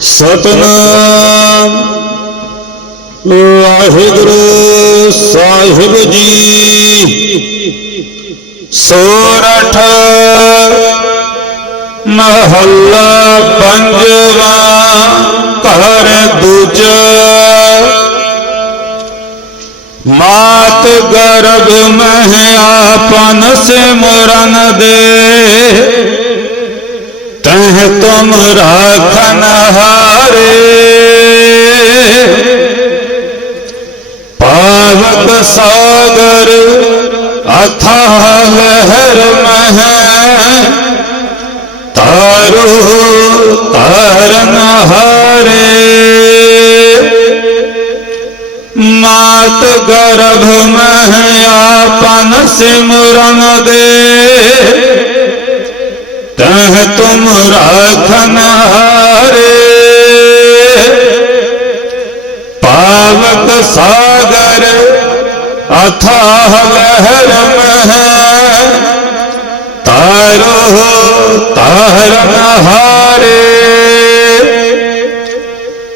ਸਤਨਾਮ। ਵਾਹਿਗੁਰੂ ਸਾਹਿਬ ਜੀ। ਸੋਰਠ ਮਹੱਲਾ ਪੰਜਵਾ ਘਰ ਦੂਜਾ। ਮਾਤ ਗਰਭ ਮਹਿ ਆਪਨ ਸਿਮਰਨ ਦੇ। ਤਹ ਤੁਮ ਰਾਖਨ ਹਾਰੇ। ਪਾਵਕ ਸਾਗਰ ਅਥਾਹ ਲਹਿਰ ਮਹਿ। ਤਾਰੂ ਤਾਰਨ ਹਾਰੇ। ਮਾਤ ਗਰਭ ਮਹਿ ਆਪਨ ਸਿਮਰਨ ਦੇ। ਤਹ ਤੁਮ ਰਾਖਨ ਹਾਰੇ। ਪਾਵਕ ਸਾਗਰ ਅਥਾਹ ਲਹਿਰ ਮਹਿ। ਤਾਰੋ ਤਾਰਨ ਹਾਰੇ।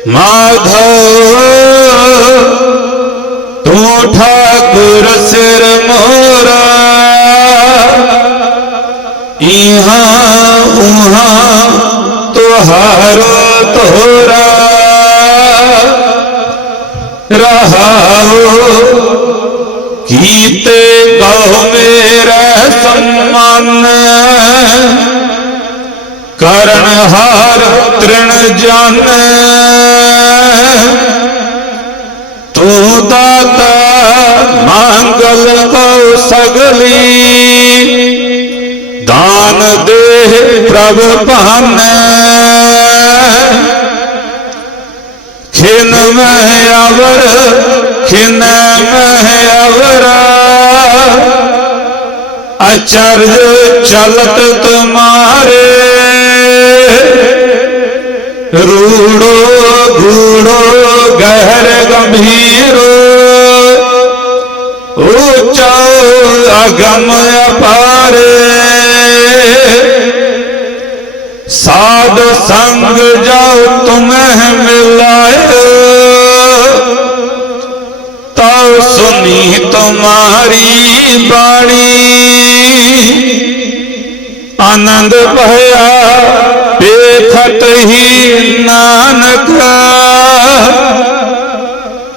ਮਾਧਵ, ਤੂੰ ਠਾਕੁਰ ਸਿਰ ਮੋਰਾ। ਇਹਾਂ ਤੁਹਾਰੋ ਤੋਰਾ। ਰਹਾਉ ਕੀਤੇ ਕਹੋ ਮੇਰਾ ਸੰਮਨ ਕਰਨ ਹਾਰ ਤ੍ਰਿਣ ਜਨ। ਤੂੰ ਦਾਤਾ ਮੰਗਲ ਕੋ ਸਗਲੀ। ਦਾਨ ਦੇ ਪ੍ਰਭ ਭਾਨ। ਮਹਿ ਅਵਰ ਖਿਨ ਮਹਿ ਅਵਰਾ ਅਚਰਜ ਚਲਤ ਤੁਮਾਰੇ, ਰੂੜੋ ਗੂੜੋ ਗਹਿਰ ਗੰਭੀਰੋ। ਉੱਚਾ ਅਗਮ ਅਪਾਰੇ। ਸਾਧ ਸੰਗ ਜਾਉ ਤੁਮਹਿ ਮਿਲਾਇਓ ਤਉ ਸੁਨੀ ਤੁਮਾਰੀ ਬਾਣੀ। ਆਨੰਦ ਭਇਆ ਦੇਖਤ ਹੀ ਨਾਨਕ।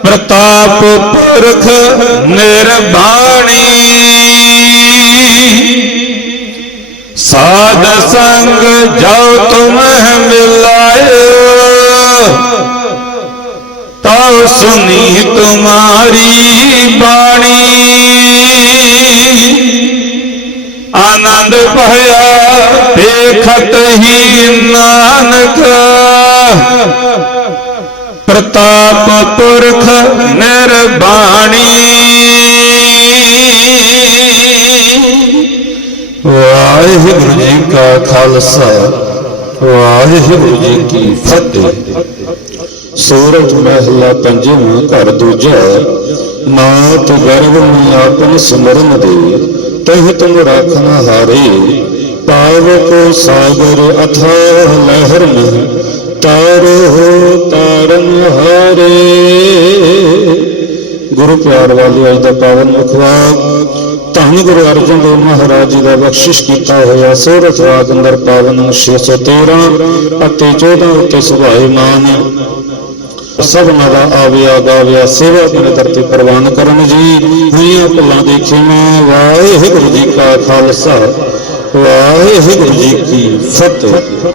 ਪ੍ਰਤਾਪ ਪੁਰਖ ਨਿਰਬਾਣੀ। ਸਾਧ ਸੰਗ ਜਾਉ ਤੁਮਹਿ ਮਿਲਾਇਓ। ਤਉ ਸੁਨੀ ਤੁਮਾਰੀ ਬਾਣੀ। ਆਨੰਦ ਭਇਆ ਦੇਖਤ ਹੀ ਨਾਨਕ। ਪ੍ਰਤਾਪ ਪੁਰਖ ਨਿਰਬਾਣੀ। ਵਾਹਿਗੁਰੂ ਜੀ ਕਾ ਖਾਲਸਾ, ਵਾਹਿਗੁਰੂ ਜੀ ਕੀ ਫਤਿਹ। ਸੂਰਜ ਮਹਿਲਾ ਪੰਜਵਾਂ ਘਰ ਦੂਜਾ ਮਾਤ ਗਰਭ ਨੂੰ ਆਪਨ ਸਿਮਰਨ ਦੇ, ਤਹਿ ਤੁਮ ਰਾਖਨ ਹਾਰੇ ਪਾਵਕ ਸਾਗਰ ਅਥਾ ਲਹਿਰ ਮਹਿ, ਤਾਰੋ ਤਾਰਨ ਹਾਰੇ। ਗੁਰੂ ਪਿਆਰ ਵਾਲੇ ਅੱਜ ਦਾ ਪਾਵਨ ਮੁਖਵਾ ਧੰਨ ਗੁਰੂ ਅਰਜਨ ਦੇਵ ਮਹਾਰਾਜ ਜੀ ਦਾ ਬਖਸ਼ਿਸ਼ ਕੀਤਾ ਹੋਇਆ ਸੂਰਤ ਰਾਗ ਅੰਦਰ ਪਾਵਨ 613 ਅਤੇ 14 ਉੱਤੇ ਸੁਭਾਏਮਾਨ ਸਭਨਾ ਦਾ ਆਵਿਆ ਗਾਵਿਆ ਸੇਵਾ ਦੀ ਧਰਤੀ ਪ੍ਰਵਾਨ ਕਰਨ ਜੀ। ਹੋਈਆਂ ਭੁੱਲਾਂ ਦੀ ਖਿਮਾ, ਵਾਹਿਗੁਰੂ ਜੀ ਕਾ ਖਾਲਸਾ, ਵਾਹਿਗੁਰੂ ਜੀ ਕੀ ਫਤਿਹ।